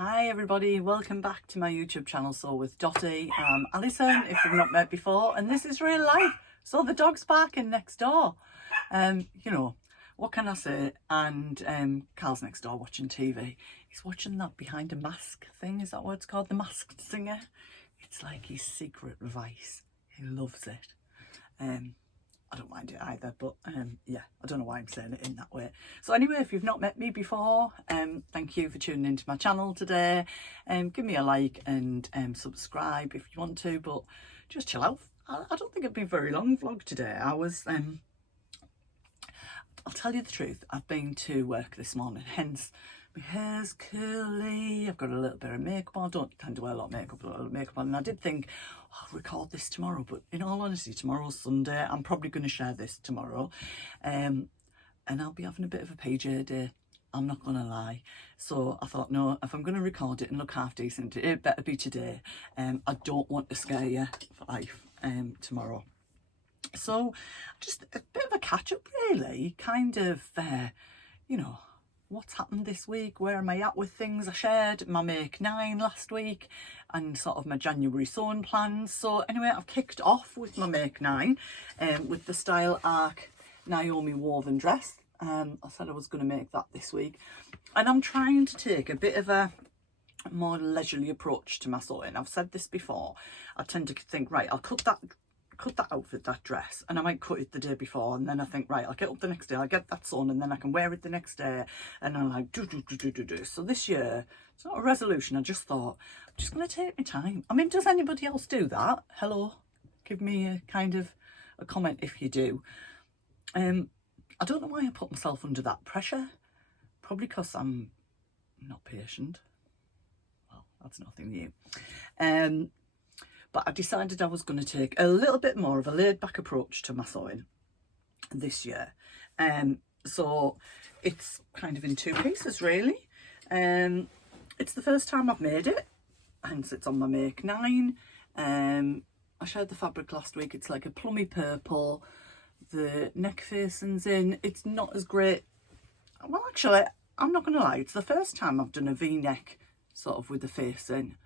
Hi everybody, welcome back to my YouTube channel. So with Dottie, Alison, if you've not met before, and this is real life. So the dog's barking next door. You know, what can I say? And Carl's next door watching TV. He's watching that behind a mask thing. Is that what it's called? The Masked Singer. It's like his secret vice. He loves it. I don't mind it either, but yeah, I don't know why I'm saying it in that way. So anyway, if you've not met me before, thank you for tuning into my channel today. Give me a like and subscribe if you want to, but just chill out. I don't think it'll be a very long vlog today. I'll tell you the truth, I've been to work this morning, hence my hair's curly, I've got a little bit of makeup on. I don't tend to wear a lot of makeup on, and I did think, I'll record this tomorrow, but in all honesty, tomorrow's Sunday. I'm probably going to share this tomorrow, and I'll be having a bit of a PJ day, I'm not going to lie. So I thought, no, if I'm going to record it and look half decent, it better be today. I don't want to scare you for life tomorrow. So just a bit of a catch up really, kind of, you know, what's happened this week, where am I at with things. I shared my Make 9 last week and sort of my January sewing plans. So anyway, I've kicked off with my Make 9 with the Style Arc Naomi woven dress. I said I was going to make that this week, and I'm trying to take a bit of a more leisurely approach to my sewing. I've said this before, I tend to think, right, I'll cut that outfit, that dress, and I might cut it the day before, and then I think, right, I'll get up the next day, I'll get that sewn, and then I can wear it the next day, and I'm like do. So this year, it's not a resolution, I just thought, I'm just going to take my time. I mean, does anybody else do that? Hello, give me a kind of a comment if you do. I don't know why I put myself under that pressure, probably because I'm not patient. Well, that's nothing new. But I decided I was going to take a little bit more of a laid back approach to my sewing this year. So it's kind of in two pieces really. It's the first time I've made it, hence it's on my Make 9. I shared the fabric last week. It's like a plummy purple. The neck facing's in. It's not as great. Well, actually, I'm not going to lie. It's the first time I've done a V-neck sort of with the facing.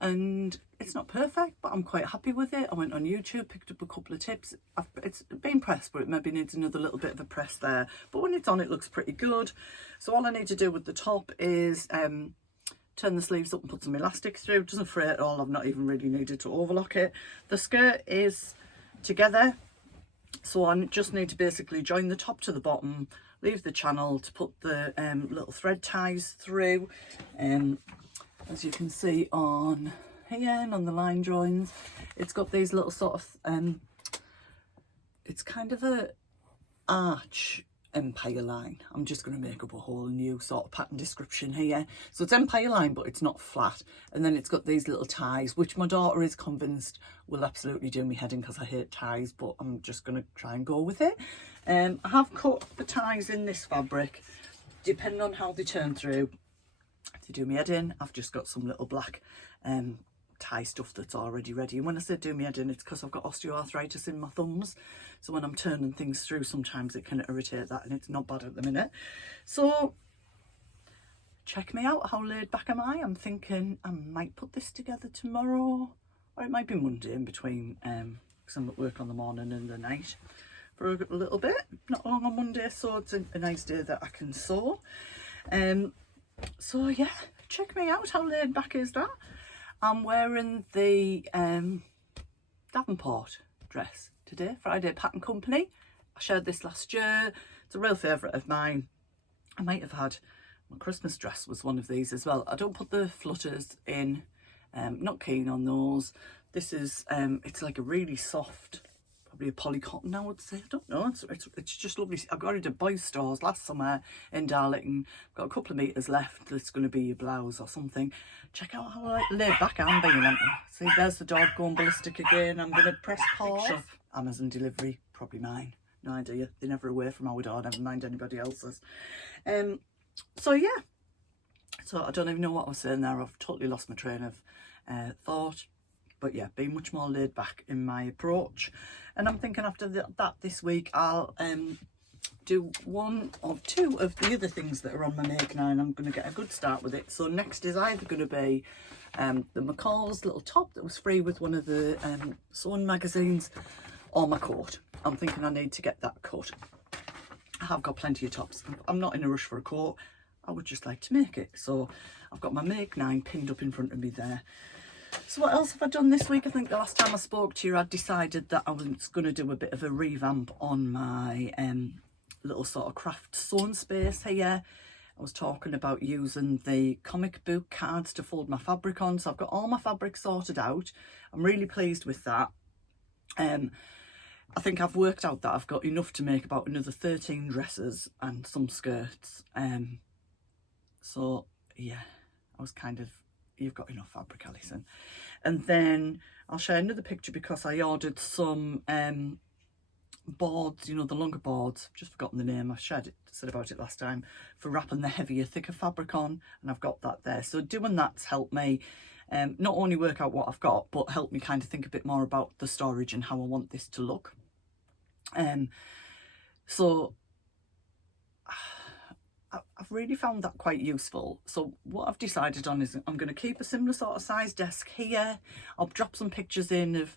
And it's not perfect, but I'm quite happy with it. I went on YouTube, picked up a couple of tips. It's been pressed, but it maybe needs another little bit of a press there. But when it's on, it looks pretty good. So all I need to do with the top is turn the sleeves up and put some elastic through. It doesn't fray at all. I've not even really needed to overlock it. The skirt is together, so I just need to basically join the top to the bottom, leave the channel to put the little thread ties through. As you can see on here and on the line drawings, it's got these little sort of, it's kind of a arch empire line. I'm just going to make up a whole new sort of pattern description here. So it's empire line, but it's not flat. And then it's got these little ties, which my daughter is convinced will absolutely do me head in because I hate ties, but I'm just going to try and go with it. I have cut the ties in this fabric, depending on how they turn through. To do me head in, I've just got some little black tie stuff that's already ready. And when I say do me head in, it's because I've got osteoarthritis in my thumbs, so when I'm turning things through, sometimes it can irritate that, and it's not bad at the minute. So check me out, how laid back am I? I'm thinking I might put this together tomorrow, or it might be Monday in between, because I'm at work on the morning and the night for a little bit. Not long on Monday, so it's a nice day that I can sew. So yeah, check me out, how laid back is that? I'm wearing the Davenport dress today, Friday Pattern Company. I shared this last year. It's a real favourite of mine. I might have had, my Christmas dress was one of these as well. I don't put the flutters in, not keen on those. This is, it's like a really soft, probably a poly cotton, I would say. I don't know, it's just lovely. I got it at Boys Stores last summer in Darlington. Got a couple of metres left. That's going to be your blouse or something. Check out how laid back I'm being, aren't I? See, there's the dog going ballistic again. I'm going to press pause. Amazon delivery, probably mine. No idea. They're never away from our door, never mind anybody else's. So yeah. So I don't even know what I was saying there. I've totally lost my train of thought. But yeah, be much more laid back in my approach. And I'm thinking after that this week, I'll do one or two of the other things that are on my make 9. I'm going to get a good start with it. So next is either going to be the McCall's little top that was free with one of the sewing magazines, or my coat. I'm thinking I need to get that coat. I have got plenty of tops. I'm not in a rush for a coat. I would just like to make it. So I've got my make 9 pinned up in front of me there. So what else have I done this week? I think the last time I spoke to you, I decided that I was going to do a bit of a revamp on my little sort of craft sewing space here. I was talking about using the comic book cards to fold my fabric on. So I've got all my fabric sorted out. I'm really pleased with that. I think I've worked out that I've got enough to make about another 13 dresses and some skirts. So yeah, I was kind of, you've got enough fabric, Alison. And then I'll share another picture because I ordered some boards, you know, the longer boards. I've just forgotten the name. I said about it last time, for wrapping the heavier, thicker fabric on, and I've got that there. So doing that's helped me not only work out what I've got, but help me kind of think a bit more about the storage and how I want this to look. So I've really found that quite useful. So what I've decided on is I'm going to keep a similar sort of size desk here. I'll drop some pictures in of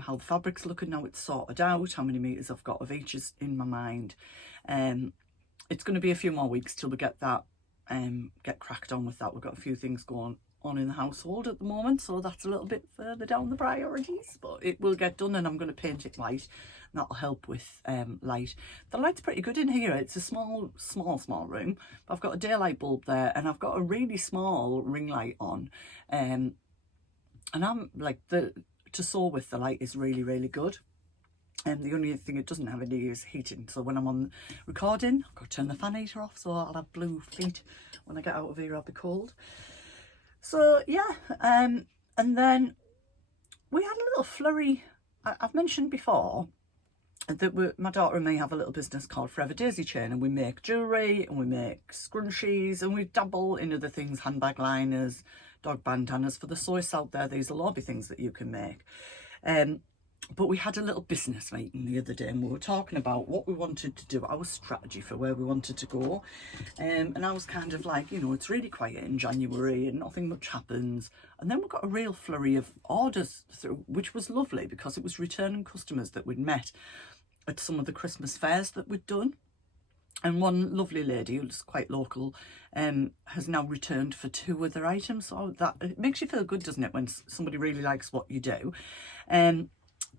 how the fabric's looking now it's sorted out, how many meters I've got of each is in my mind. It's going to be a few more weeks till we get that, get cracked on with that. We've got a few things going on in the household at the moment, so that's a little bit further down the priorities, but it will get done, and I'm going to paint it white. That'll help with light. The light's pretty good in here. It's a small room. I've got a daylight bulb there, and I've got a really small ring light on, and I'm like, to sew with the light is really good. And the only thing it doesn't have any is heating, so when I'm on recording I've got to turn the fan heater off, so I'll have blue feet when I get out of here. I'll be cold. So yeah, and then we had a little flurry. I've mentioned before that my daughter and me have a little business called Forever Daisy Chain, and we make jewellery and we make scrunchies and we dabble in other things, handbag liners, dog bandanas. For the sewists out there, these will all be things that you can make. But we had a little business meeting the other day, and we were talking about what we wanted to do, our strategy for where we wanted to go. And I was kind of like, you know, it's really quiet in January and nothing much happens. And then we got a real flurry of orders through, which was lovely because it was returning customers that we'd met at some of the Christmas fairs that we'd done. And one lovely lady who's quite local has now returned for 2 of their items. So that, it makes you feel good, doesn't it, when somebody really likes what you do.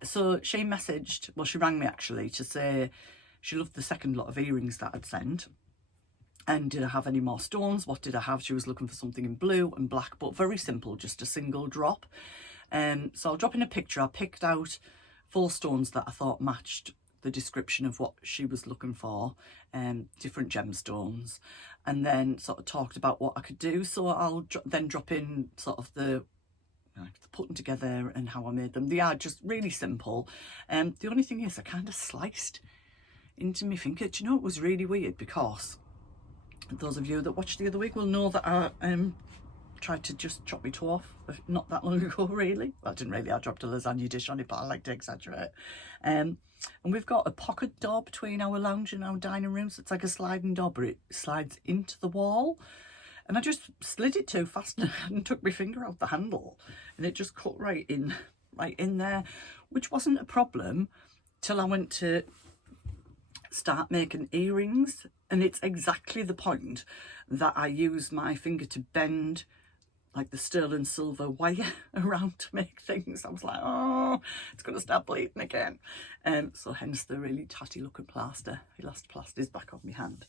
So she messaged, well, she rang me actually to say she loved the second lot of earrings that I'd sent. And did I have any more stones? What did I have? She was looking for something in blue and black, but very simple, just a single drop. So I'll drop in a picture. I picked out 4 stones that I thought matched the description of what she was looking for, different gemstones, and then sort of talked about what I could do. So I'll then drop in sort of the putting together and how I made them. They are just really simple. The only thing is I kind of sliced into my finger. Do you know, it was really weird because those of you that watched the other week will know that I tried to just chop my toe off not that long ago, really. Well, I didn't really. I dropped a lasagna dish on it, but I like to exaggerate. And we've got a pocket door between our lounge and our dining room, so it's like a sliding door, but it slides into the wall. And I just slid it too fast and took my finger out the handle, and it just cut right in there, which wasn't a problem till I went to start making earrings. And it's exactly the point that I used my finger to bend like the sterling silver wire around to make things. I was like, oh, it's going to start bleeding again. So hence the really tatty looking plaster. Last plaster's back on my hand.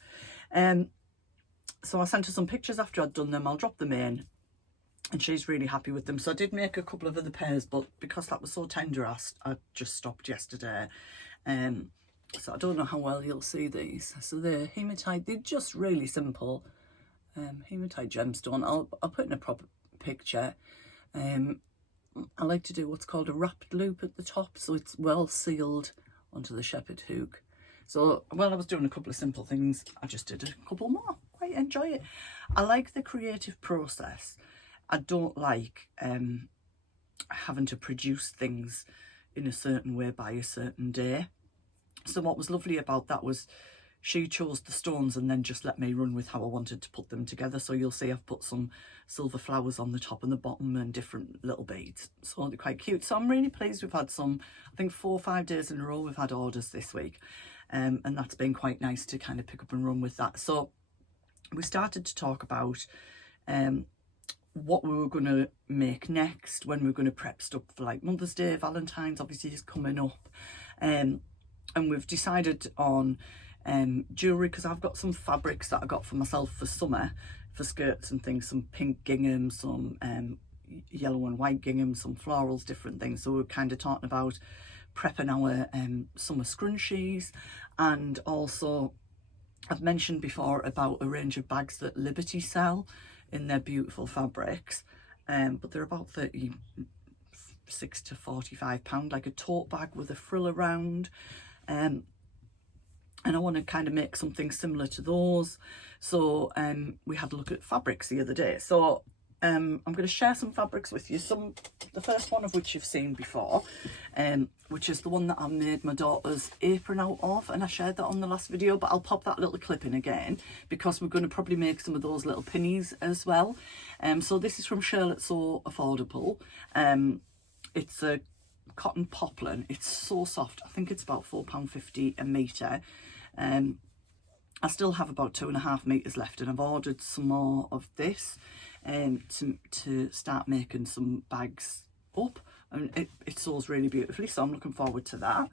So I sent her some pictures after I'd done them. I'll drop them in, and she's really happy with them. So I did make a couple of other pairs, but because that was so tender, I just stopped yesterday. So I don't know how well you'll see these. So they're hematite. They're just really simple. Hematite gemstone. I'll put in a proper picture. I like to do what's called a wrapped loop at the top, so it's well sealed onto the shepherd hook. So while I was doing a couple of simple things, I just did a couple more. Quite enjoy it. I like the creative process. I don't like having to produce things in a certain way by a certain day. So what was lovely about that was she chose the stones and then just let me run with how I wanted to put them together. So you'll see I've put some silver flowers on the top and the bottom and different little beads. So they're quite cute. So I'm really pleased. We've had some, I think 4 or 5 days in a row we've had orders this week. And that's been quite nice to kind of pick up and run with that. So we started to talk about what we were going to make next, when we were going to prep stuff for like Mother's Day. Valentine's obviously is coming up. And we've decided on jewellery, because I've got some fabrics that I got for myself for summer, for skirts and things, some pink gingham, some yellow and white gingham, some florals, different things. So we're kind of talking about prepping our summer scrunchies. And also I've mentioned before about a range of bags that Liberty sell in their beautiful fabrics, but they're about 36 to 45 pound, like a tote bag with a frill around, and I want to kind of make something similar to those. So we had a look at fabrics the other day. So I'm going to share some fabrics with you. The first one of which you've seen before, which is the one that I made my daughter's apron out of, and I shared that on the last video, but I'll pop that little clip in again because we're going to probably make some of those little pinnies as well. So this is from Charlotte So Affordable. It's a cotton poplin. It's so soft. I think it's about £4.50 a metre. I still have about 2.5 meters left, and I've ordered some more of this to start making some bags up, and it sews really beautifully, so I'm looking forward to that.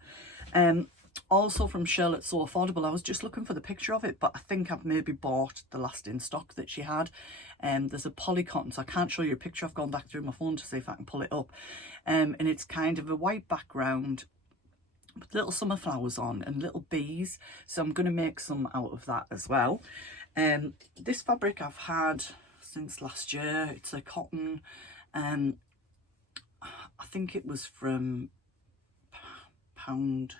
Also from Charlotte So Affordable, I was just looking for the picture of it, but I think I've maybe bought the last in stock that she had. There's a poly cotton, so I can't show you a picture. I've gone back through my phone to see if I can pull it up, and it's kind of a white background with little summer flowers on and little bees, so I'm going to make some out of that as well. This fabric I've had since last year. It's a cotton, I think it was from Pound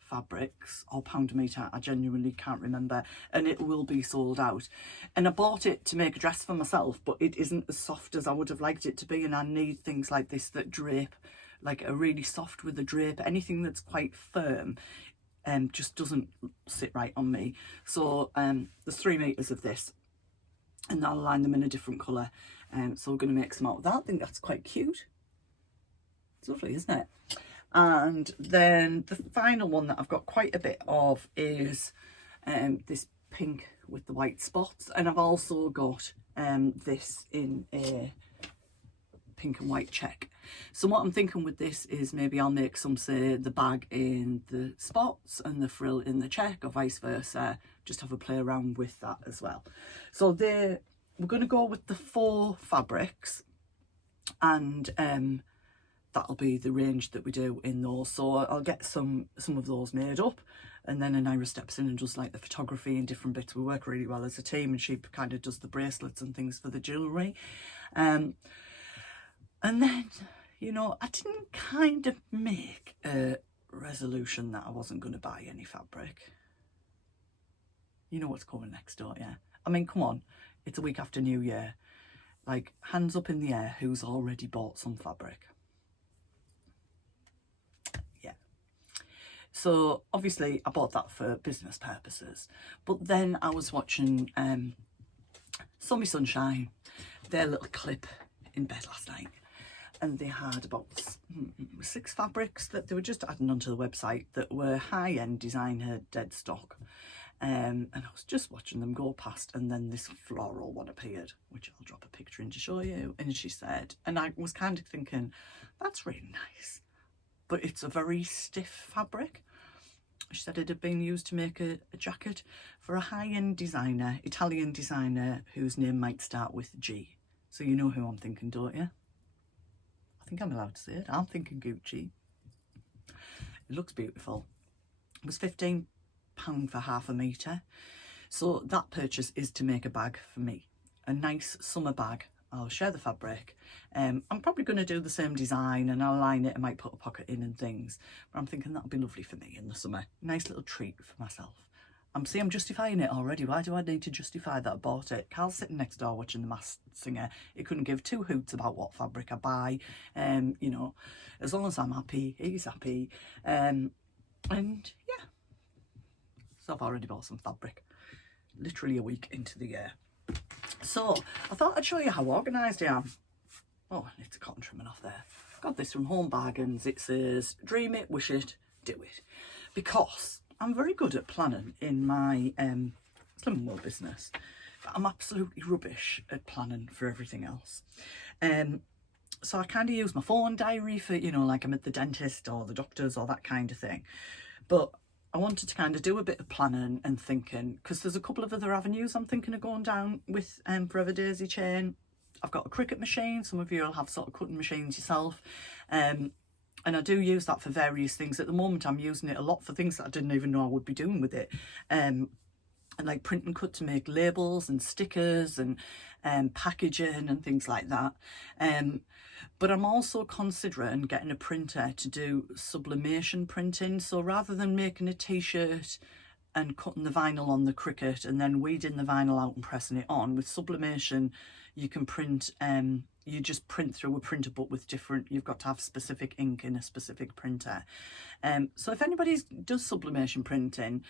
Fabrics or Pound a Metre, I genuinely can't remember, and it will be sold out. And I bought it to make a dress for myself, but it isn't as soft as I would have liked it to be, and I need things like this that drape, like a really soft with a drape. Anything that's quite firm just doesn't sit right on me. So there's 3 meters of this, and I'll line them in a different colour. So we're going to make some out of that. I think that's quite cute. It's lovely, isn't it? And then the final one that I've got quite a bit of is this pink with the white spots, and I've also got this in a pink and white check. So what I'm thinking with this is maybe I'll make some, say, the bag in the spots and the frill in the check, or vice versa. Just have a play around with that as well. So we're going to go with the 4 fabrics, and that'll be the range that we do in those. So I'll get some of those made up, and then Anira steps in and does like the photography and different bits. We work really well as a team, and she kind of does the bracelets and things for the jewellery. And then, you know, I didn't kind of make a resolution that I wasn't going to buy any fabric. You know what's coming next, don't you? I mean, come on, it's a week after New Year. Like, hands up in the air, who's already bought some fabric? Yeah. So, obviously, I bought that for business purposes. But then I was watching Sunny Sunshine, their little clip in bed last night. And they had about 6 fabrics that they were just adding onto the website that were high-end designer dead stock. And I was just watching them go past, and then this floral one appeared, which I'll drop a picture in to show you. And she said, and I was kind of thinking, that's really nice, but it's a very stiff fabric. She said it had been used to make a jacket for a high-end designer, Italian designer, whose name might start with G. So you know who I'm thinking, don't you? I think I'm allowed to say it. I'm thinking Gucci. It looks beautiful. It was £15 for half a metre. So that purchase is to make a bag for me. A nice summer bag. I'll share the fabric. I'm probably going to do the same design, and I'll line it. I might put a pocket in and things. But I'm thinking that'll be lovely for me in the summer. Nice little treat for myself. I'm justifying it already. Why do I need to justify that I bought it? Carl's sitting next door watching The Masked Singer. He couldn't give 2 hoots about what fabric I buy. You know, as long as I'm happy, he's happy. And yeah, so I've already bought some fabric, literally a week into the year. So I thought I'd show you how organised I am. Oh, I need to cotton trimming off there. Got this from Home Bargains. It says, dream it, wish it, do it. Because I'm very good at planning in my Slim World business. But I'm absolutely rubbish at planning for everything else. So I kind of use my phone diary for, you know, like I'm at the dentist or the doctor's or that kind of thing. But I wanted to kind of do a bit of planning and thinking, because there's a couple of other avenues I'm thinking of going down with Forever Daisy chain. I've got a Cricut machine. Some of you will have sort of cutting machines yourself. And I do use that for various things. At the moment, I'm using it a lot for things that I didn't even know I would be doing with it. And like print and cut to make labels and stickers and packaging and things like that. But I'm also considering getting a printer to do sublimation printing. So rather than making a t-shirt and cutting the vinyl on the Cricut and then weeding the vinyl out and pressing it on, with sublimation you can print, you just print through a printer, but with different, you've got to have specific ink in a specific printer. So if anybody does sublimation printing,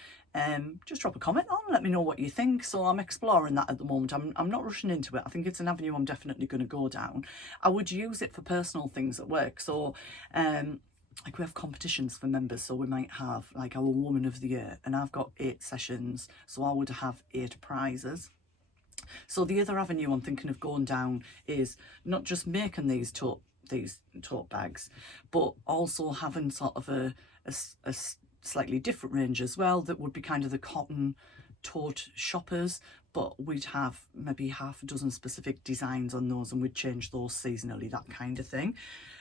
just drop a comment on, let me know what you think. So I'm exploring that at the moment. I'm not rushing into it. I think it's an avenue I'm definitely going to go down. I would use it for personal things at work. So like we have competitions for members, so we might have like our Woman of the Year, and I've got 8 sessions, so I would have 8 prizes. So the other avenue I'm thinking of going down is not just making these tote bags, but also having sort of a slightly different range as well, that would be kind of the cotton tote shoppers, but we'd have maybe half a dozen specific designs on those and we'd change those seasonally, that kind of thing.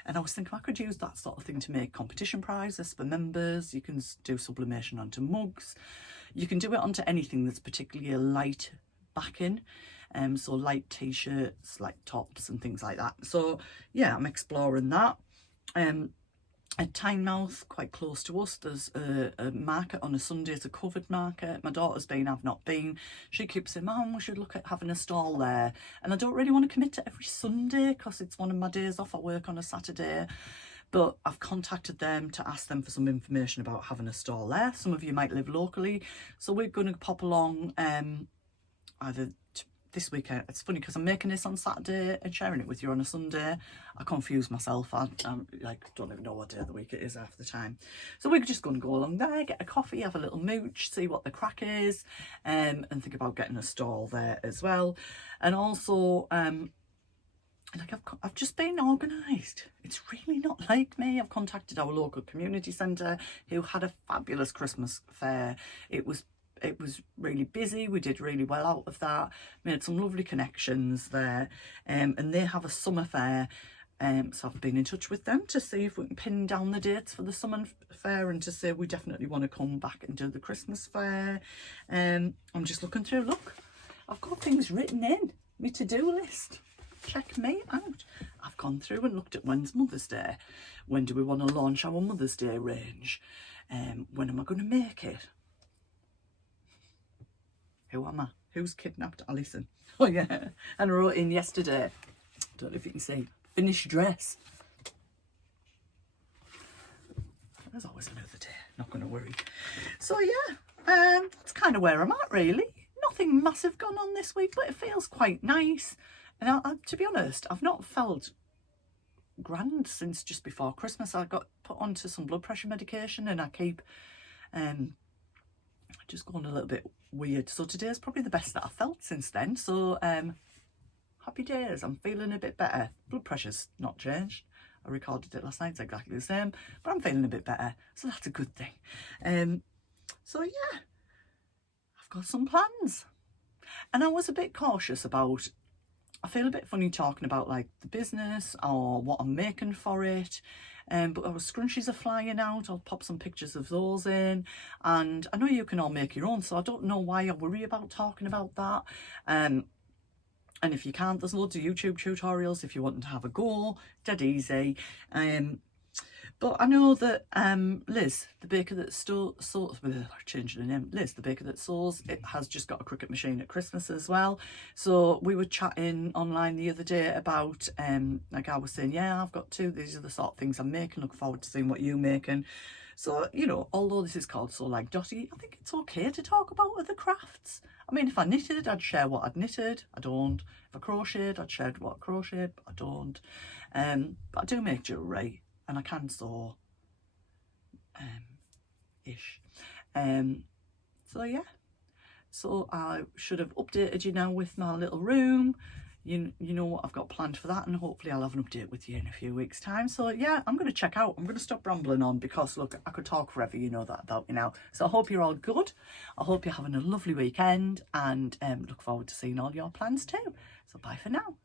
And I was thinking I could use that sort of thing to make competition prizes for members. You can do sublimation onto mugs. You can do it onto anything that's particularly a light backing, so light t-shirts, like tops and things like that. So yeah, I'm exploring that. At Tynemouth, quite close to us, there's a market on a Sunday. It's a covered market. My daughter's been, I've not been. She keeps saying, Mum, we should look at having a stall there. And I don't really want to commit to every Sunday because it's one of my days off. I work on a Saturday. But I've contacted them to ask them for some information about having a stall there. Some of you might live locally. So we're going to pop along either this weekend. It's funny because I'm making this on Saturday and sharing it with you on a Sunday. I confuse myself. I like don't even know what day of the week it is half the time. So we're just going to go along there, get a coffee, have a little mooch, see what the crack is, and think about getting a stall there as well. And also, like I've just been organised. It's really not like me. I've contacted our local community centre who had a fabulous Christmas fair. It was really busy. We did really well out of that. Made some lovely connections there. And they have a summer fair. So I've been in touch with them to see if we can pin down the dates for the summer fair and to say we definitely want to come back and do the Christmas fair. I'm just looking through. Look, I've got things written in my to-do list. Check me out. I've gone through and looked at when's Mother's Day. When do we want to launch our Mother's Day range? When am I going to make it? Who am I? Who's kidnapped Alison? Oh yeah, and I wrote in yesterday, don't know if you can see, finished dress. There's always another day, not going to worry. So yeah, that's kind of where I'm at really. Nothing massive gone on this week, but it feels quite nice. And to be honest, I've not felt grand since just before Christmas. I got put onto some blood pressure medication and I keep just going a little bit weird. So today's probably the best that I've felt since then. So happy days. I'm feeling a bit better. Blood pressure's not changed. I recorded it last night. It's exactly the same, but I'm feeling a bit better. So that's a good thing. So yeah, I've got some plans. And I was a bit cautious about, I feel a bit funny talking about like the business or what I'm making for it. But our scrunchies are flying out. I'll pop some pictures of those in. And I know you can all make your own, so I don't know why I worry about talking about that. And if you can't, there's loads of YouTube tutorials if you want to have a go. Dead easy. But I know that Liz, the baker that changing the name, Liz, the baker that sews, it has just got a Cricut machine at Christmas as well. So we were chatting online the other day about, like I was saying, yeah, I've got 2. These are the sort of things I'm making. Look forward to seeing what you're making. So, you know, although this is called So Like Dotty, I think it's okay to talk about other crafts. I mean, if I knitted, I'd share what I'd knitted. I don't. If I crocheted, I'd share what I crocheted, but I don't. But I do make jewellery, and I can sew, ish. So yeah. So I should have updated you now with my little room. You know what I've got planned for that, and hopefully I'll have an update with you in a few weeks' time. So yeah, I'm going to check out. I'm going to stop rambling on because look, I could talk forever, you know that about me now. So I hope you're all good. I hope you're having a lovely weekend, and look forward to seeing all your plans too. So bye for now.